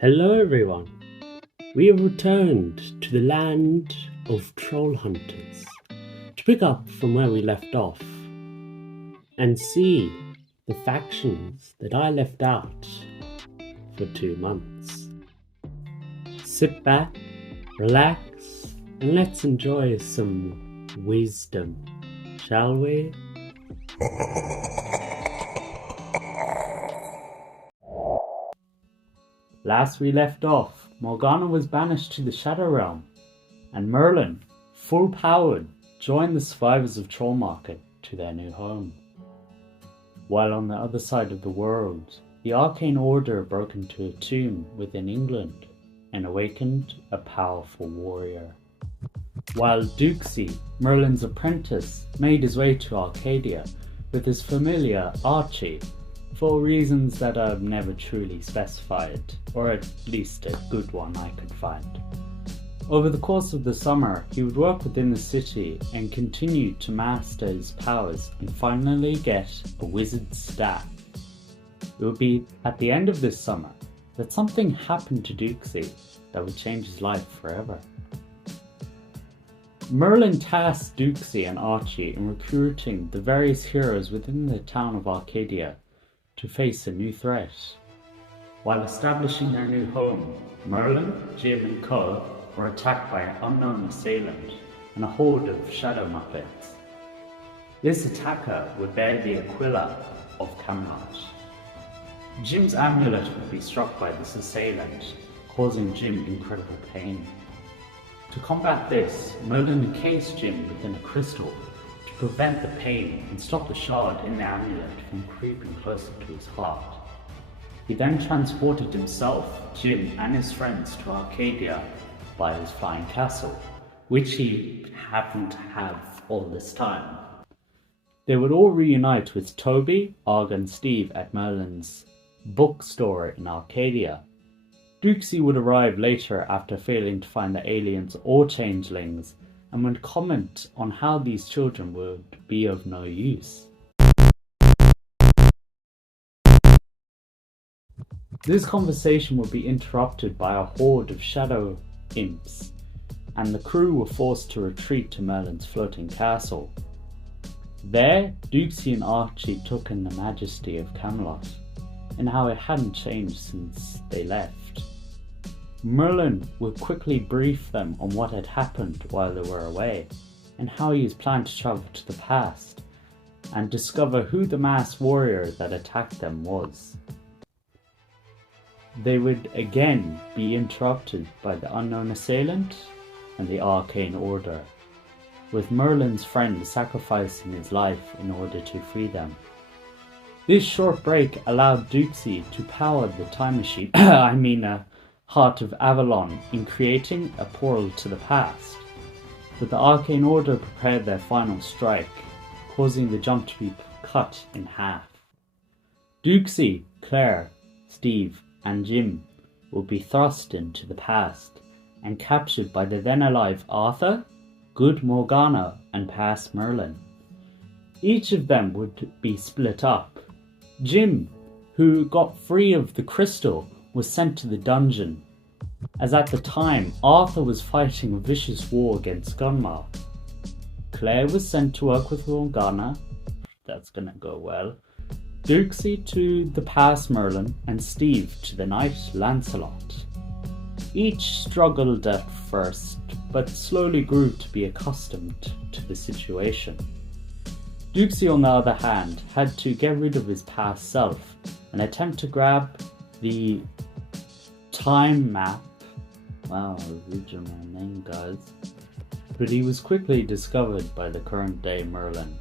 Hello everyone. We have returned to the land of troll hunters to pick up from where we left off and see the factions that I left out for 2 months. Sit back, relax, and let's enjoy some wisdom, shall we? Last we left off, Morgana was banished to the Shadow Realm, and Merlin, full-powered, joined the survivors of Troll Market to their new home. While on the other side of the world, the Arcane Order broke into a tomb within England and awakened a powerful warrior. While Duxie, Merlin's apprentice, made his way to Arcadia with his familiar Archie, for reasons that are never truly specified, or at least a good one I could find. Over the course of the summer, he would work within the city and continue to master his powers and finally get a wizard's staff. It would be at the end of this summer that something happened to Duxie that would change his life forever. Merlin tasked Duxie and Archie in recruiting the various heroes within the town of Arcadia to face a new threat. While establishing their new home, Merlin, Jim and Cull were attacked by an unknown assailant and a horde of shadow muppets. This attacker would bear the Aquila of Camelot. Jim's amulet would be struck by this assailant, causing Jim incredible pain. To combat this, Merlin encased Jim within a crystal to prevent the pain and stop the shard in the amulet from creeping closer to his heart. He then transported himself, Jim and his friends to Arcadia by his flying castle, which he happened to have all this time. They would all reunite with Toby, Arg and Steve at Merlin's bookstore in Arcadia. Duxie would arrive later after failing to find the aliens or changelings and would comment on how these children would be of no use. This conversation would be interrupted by a horde of shadow imps, and the crew were forced to retreat to Merlin's floating castle. There, Duxie and Archie took in the majesty of Camelot, and how it hadn't changed since they left. Merlin would quickly brief them on what had happened while they were away, and how he was planning to travel to the past, and discover who the masked warrior that attacked them was. They would again be interrupted by the unknown assailant and the Arcane Order, with Merlin's friend sacrificing his life in order to free them. This short break allowed Duxie to power the time machine, Heart of Avalon, in creating a portal to the past, but the Arcane Order prepared their final strike, causing the jump to be cut in half. Duxie, Claire, Steve, and Jim would be thrust into the past and captured by the then alive Arthur, good Morgana, and past Merlin. Each of them would be split up. Jim, who got free of the crystal, was sent to the dungeon, as at the time Arthur was fighting a vicious war against Gunmar. Claire was sent to work with Morgana, that's gonna go well, Duxie to the past Merlin, and Steve to the knight Lancelot. Each struggled at first, but slowly grew to be accustomed to the situation. Duxie, on the other hand, had to get rid of his past self and attempt to grab the time map. Wow, I read my name, guys. But he was quickly discovered by the current day Merlin,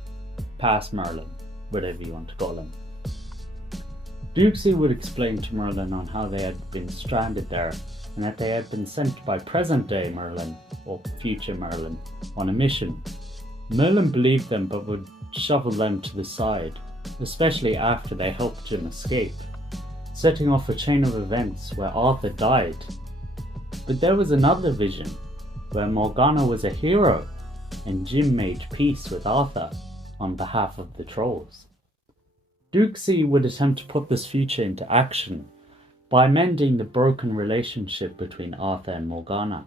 past Merlin, whatever you want to call him. Duxie would explain to Merlin on how they had been stranded there and that they had been sent by present day Merlin, or future Merlin, on a mission. Merlin believed them but would shovel them to the side, especially after they helped him escape, setting off a chain of events where Arthur died. But there was another vision, where Morgana was a hero and Jim made peace with Arthur on behalf of the trolls. Duxie would attempt to put this future into action, by mending the broken relationship between Arthur and Morgana.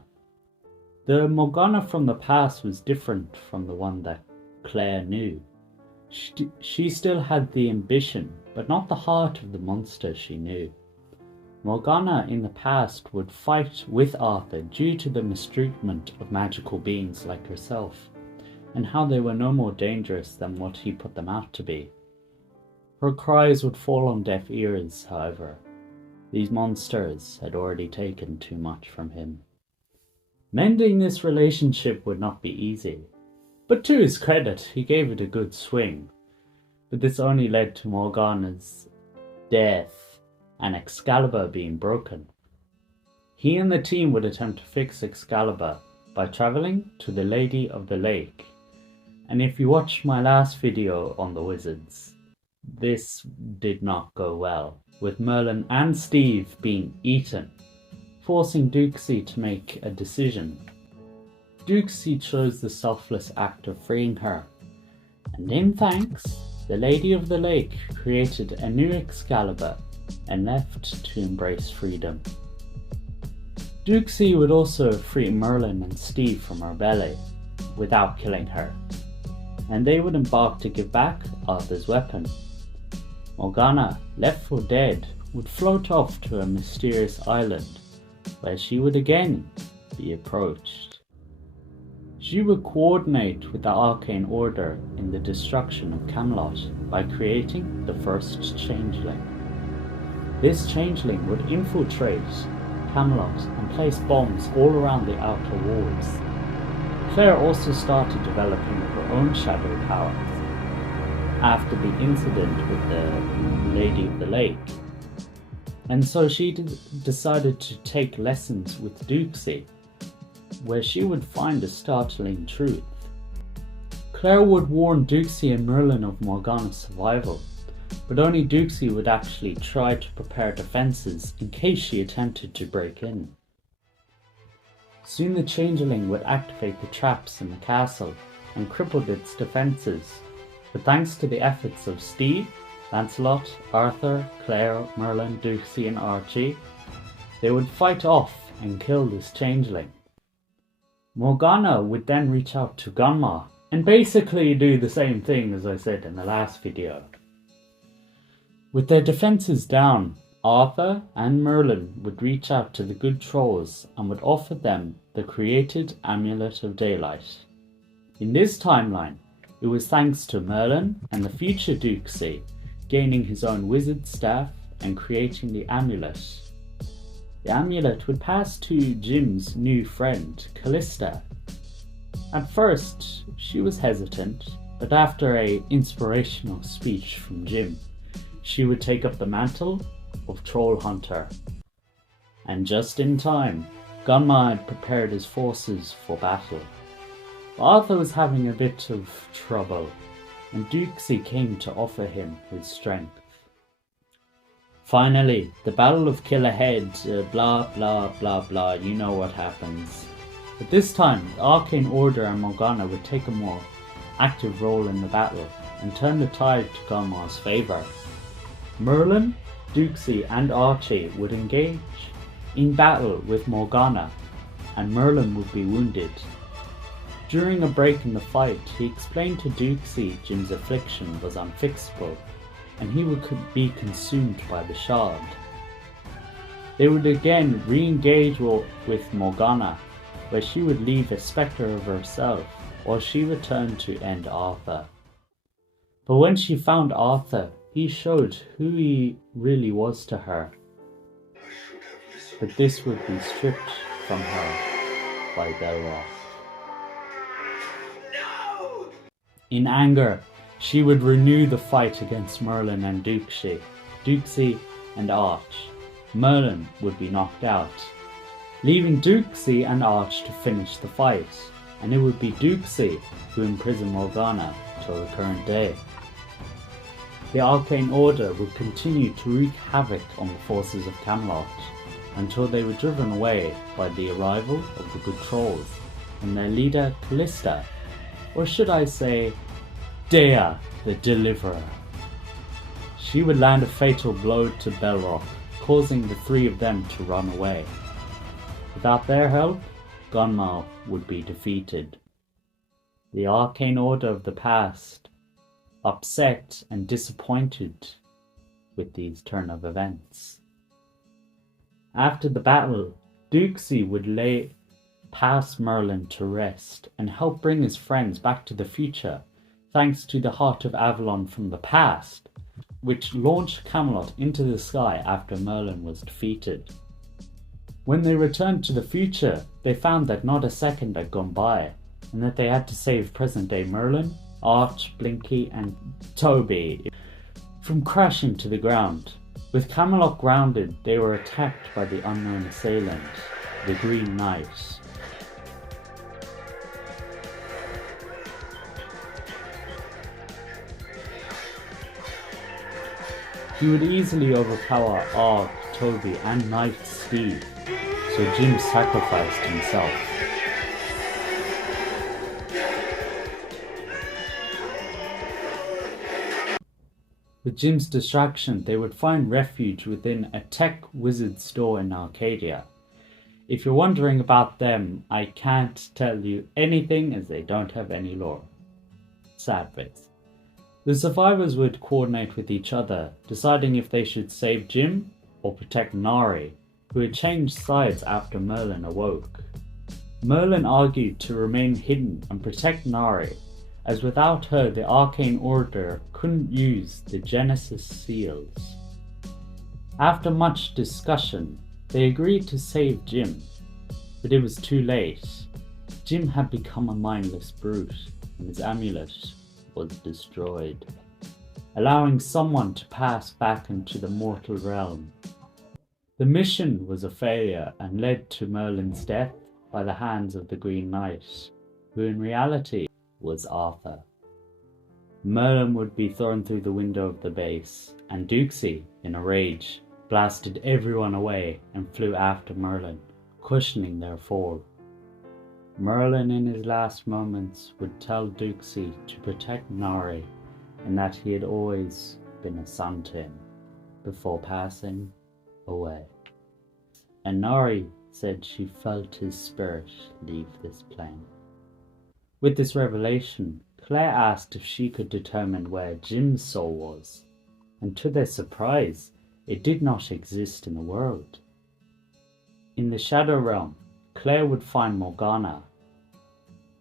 The Morgana from the past was different from the one that Claire knew. She still had the ambition, but not the heart of the monster she knew. Morgana in the past would fight with Arthur due to the mistreatment of magical beings like herself, and how they were no more dangerous than what he put them out to be. Her cries would fall on deaf ears, however. These monsters had already taken too much from him. Mending this relationship would not be easy, but to his credit, he gave it a good swing. But this only led to Morgana's death and Excalibur being broken. He and the team would attempt to fix Excalibur by travelling to the Lady of the Lake. And if you watched my last video on the wizards, this did not go well, with Merlin and Steve being eaten, forcing Duxie to make a decision. Duxie chose the selfless act of freeing her, and in thanks, the Lady of the Lake created a new Excalibur and left to embrace freedom. Duxie would also free Merlin and Steve from her belly, without killing her, and they would embark to give back Arthur's weapon. Morgana, left for dead, would float off to a mysterious island, where she would again be approached. She would coordinate with the Arcane Order in the destruction of Camelot by creating the first changeling. This changeling would infiltrate Camelot and place bombs all around the outer walls. Claire also started developing her own shadow powers after the incident with the Lady of the Lake, and so she decided to take lessons with Duxie, where she would find a startling truth. Claire would warn Duxie and Merlin of Morgana's survival, but only Duxie would actually try to prepare defenses in case she attempted to break in. Soon the changeling would activate the traps in the castle and crippled its defenses, but thanks to the efforts of Steve, Lancelot, Arthur, Claire, Merlin, Duxie and Archie, they would fight off and kill this changeling. Morgana would then reach out to Gunma and basically do the same thing as I said in the last video. With their defenses down, Arthur and Merlin would reach out to the good trolls and would offer them the created Amulet of Daylight. In this timeline, it was thanks to Merlin and the future Duxie gaining his own wizard staff and creating the amulet. The amulet would pass to Jim's new friend, Callista. At first, she was hesitant, but after an inspirational speech from Jim, she would take up the mantle of Troll Hunter. And just in time, Gunma had prepared his forces for battle. Arthur was having a bit of trouble, and Duxie came to offer him his strength. Finally, the Battle of Kill Ahead, blah blah blah blah, you know what happens. But this time, the Arcane Order and Morgana would take a more active role in the battle and turn the tide to Gunma's favour. Merlin, Duxie and Archie would engage in battle with Morgana, and Merlin would be wounded. During a break in the fight, he explained to Duxie Jim's affliction was unfixable, and he would be consumed by the shard. They would again re-engage with Morgana, where she would leave a spectre of herself, while she returned to end Arthur. But when she found Arthur, he showed who he really was to her. But this would be stripped from her by Belroth. No! In anger, she would renew the fight against Merlin and Duxie and Arch. Merlin would be knocked out, leaving Duxie and Arch to finish the fight, and it would be Duxie who imprisoned Morgana till the current day. The Arcane Order would continue to wreak havoc on the forces of Camelot until they were driven away by the arrival of the good trolls and their leader Callista, or should I say, Dea the Deliverer. She would land a fatal blow to Belroth, causing the three of them to run away. Without their help, Gunma would be defeated. The Arcane Order of the past, upset and disappointed with these turn of events. After the battle, Duxie would lay past Merlin to rest and help bring his friends back to the future, thanks to the Heart of Avalon from the past, which launched Camelot into the sky after Merlin was defeated. When they returned to the future, they found that not a second had gone by, and that they had to save present-day Merlin, Arch, Blinky, and Toby from crashing to the ground. With Camelot grounded, they were attacked by the unknown assailant, the Green Knight. He would easily overpower Arg, Toby, and Knight Steve, so Jim sacrificed himself. With Jim's distraction, they would find refuge within a tech wizard store in Arcadia. If you're wondering about them, I can't tell you anything as they don't have any lore. Sad face. The survivors would coordinate with each other, deciding if they should save Jim or protect Nari, who had changed sides after Merlin awoke. Merlin argued to remain hidden and protect Nari, as without her the Arcane Order couldn't use the Genesis seals. After much discussion, they agreed to save Jim, but it was too late. Jim had become a mindless brute, and his amulet was destroyed, allowing someone to pass back into the mortal realm. The mission was a failure and led to Merlin's death by the hands of the Green Knight, who in reality was Arthur. Merlin would be thrown through the window of the base, and Duxie, in a rage, blasted everyone away and flew after Merlin, cushioning their fall. Merlin in his last moments would tell Duxie to protect Nari and that he had always been a son to him, before passing away. And Nari said she felt his spirit leave this plane. With this revelation, Claire asked if she could determine where Jim's soul was, and to their surprise, it did not exist in the world. In the Shadow Realm, Claire would find Morgana.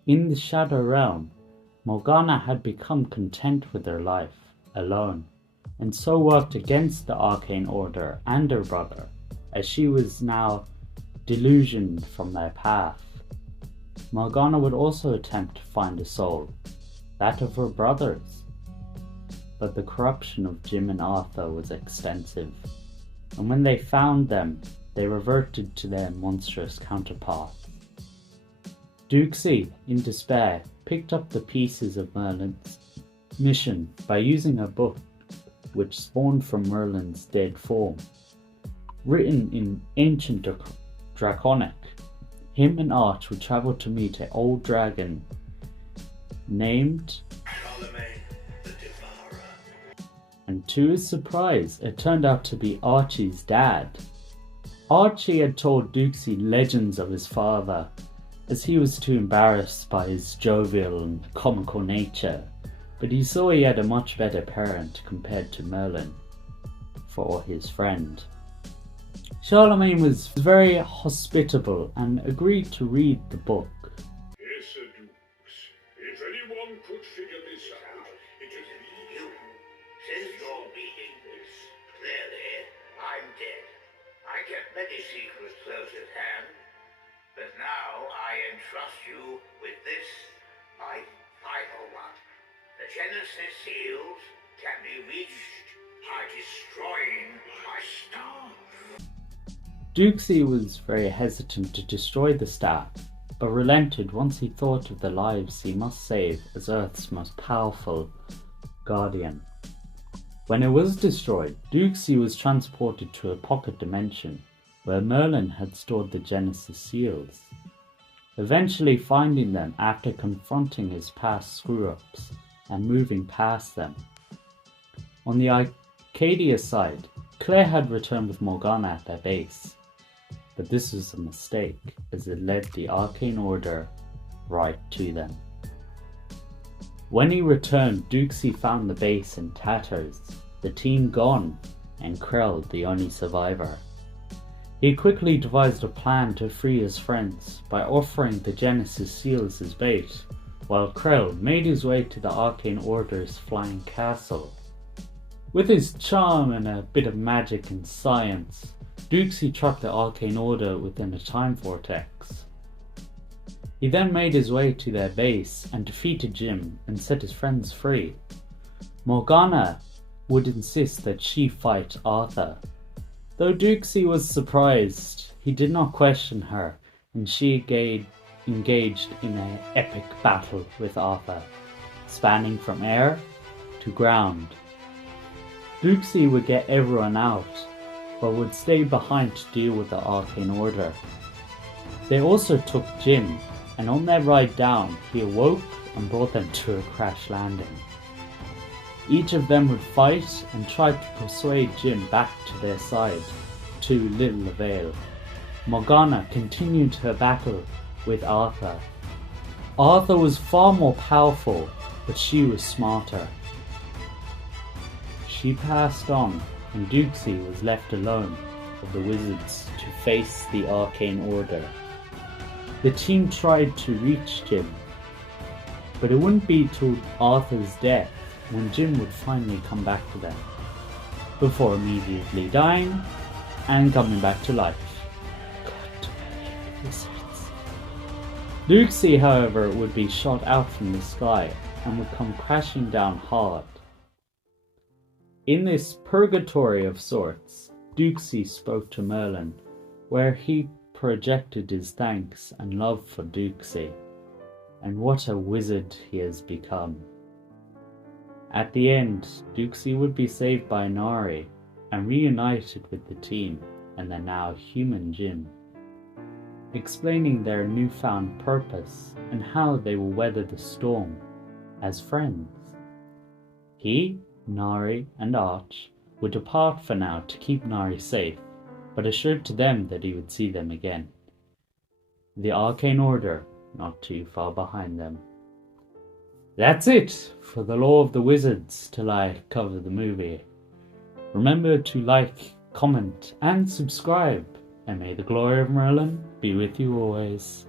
In the Shadow Realm, Morgana had become content with her life, alone, and so worked against the Arcane Order and her brother, as she was now delusioned from their path. Morgana would also attempt to find a soul, that of her brothers. But the corruption of Jim and Arthur was extensive, and when they found them, they reverted to their monstrous counterparts. Duxie, in despair, picked up the pieces of Merlin's mission by using a book which spawned from Merlin's dead form. Written in ancient Draconic, him and Arch would travel to meet an old dragon named Charlemagne the Devourer. And to his surprise, it turned out to be Archie's dad. Archie had told Duxie legends of his father, as he was too embarrassed by his jovial and comical nature, but he saw he had a much better parent compared to Merlin for his friend. Charlemagne was very hospitable and agreed to read the book. Yes, Sir Dukes. If anyone could figure this out, it is you. Since your reading this, clearly I'm dead. I kept many secrets close at hand, but now I entrust you with this, my final one. The Genesis seals can be reached by destroying my star. Duxie was very hesitant to destroy the staff, but relented once he thought of the lives he must save as Earth's most powerful guardian. When it was destroyed, Duxie was transported to a pocket dimension where Merlin had stored the Genesis seals, eventually finding them after confronting his past screw-ups and moving past them. On the Arcadia side, Claire had returned with Morgana at their base, but this was a mistake as it led the Arcane Order right to them. When he returned, Duxie found the base in tatters, the team gone, and Krell the only survivor. He quickly devised a plan to free his friends by offering the Genesis seals as bait, while Krell made his way to the Arcane Order's flying castle. With his charm and a bit of magic and science, Duxie trapped the Arcane Order within a time vortex. He then made his way to their base and defeated Jim and set his friends free. Morgana would insist that she fight Arthur. Though Duxie was surprised, he did not question her, and she engaged in an epic battle with Arthur, spanning from air to ground. Duxie would get everyone out, but would stay behind to deal with the Arcane Order. They also took Jim, and on their ride down, he awoke and brought them to a crash landing. Each of them would fight and try to persuade Jim back to their side, to little avail. Morgana continued her battle with Arthur. Arthur was far more powerful, but she was smarter. She passed on, and Duxie was left alone with the wizards to face the Arcane Order. The team tried to reach Jim, but it wouldn't be till Arthur's death when Jim would finally come back to them, before immediately dying and coming back to life. Duxie, however, would be shot out from the sky and would come crashing down hard. In this purgatory of sorts, Duxie spoke to Merlin, where he projected his thanks and love for Duxie, and what a wizard he has become. At the end, Duxie would be saved by Nari and reunited with the team and the now human Jim, explaining their newfound purpose and how they will weather the storm as friends. He, Nari, and Arch would depart for now to keep Nari safe, but assured to them that he would see them again. The Arcane Order not too far behind them. That's it for the Law of the Wizards till I cover the movie. Remember to like, comment, and subscribe, and may the glory of Merlin be with you always.